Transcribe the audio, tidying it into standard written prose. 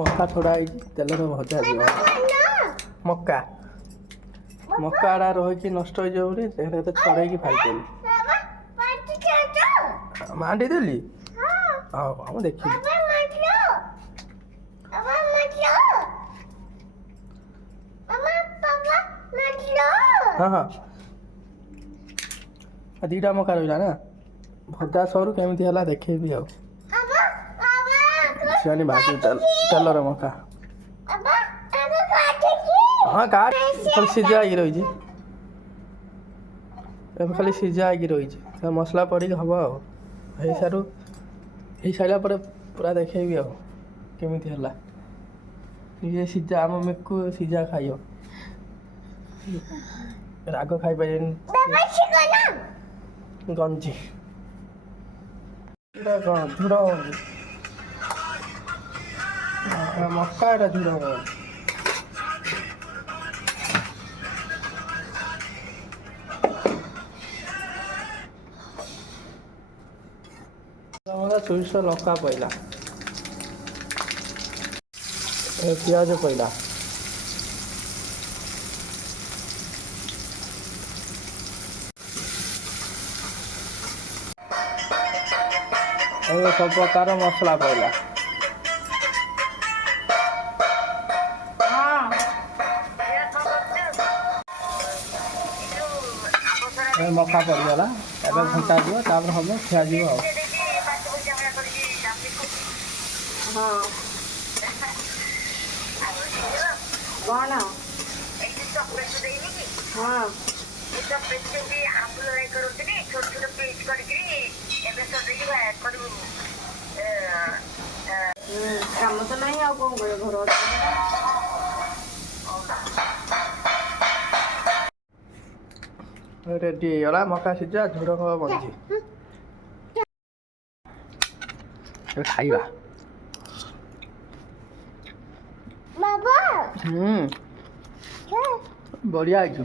मक्का थोड़ा तेल भजा जी मक्का मक्का आड़ा रही नष्ट हो छड़े खाई मांडी देली हाँ हम देखी हाँ हाँ दीटा मक्का रहा ना भजा सरू केमी है देखेबी आ भाजी तेलर मक्का हाँ काट खाली सीझा रही खाली सीझा रही मसला पड़ी हम आई सारा पूरा देखेबी आ केमी है ये सीझा आम मेकू सीझा खाई राग खाई पारे गंजी कौन झुड़ मक्का झुड़ सोरिष लका पड़ा पियाज पड़ा सब प्रकार मसला पड़ा मक्का पड़गला घंटा जीव हम खिया जी काम तो नहीं आ कौन करे घर रेडी गला मक्का सीझा झुड़ बंजी खाइबा बढ़िया है।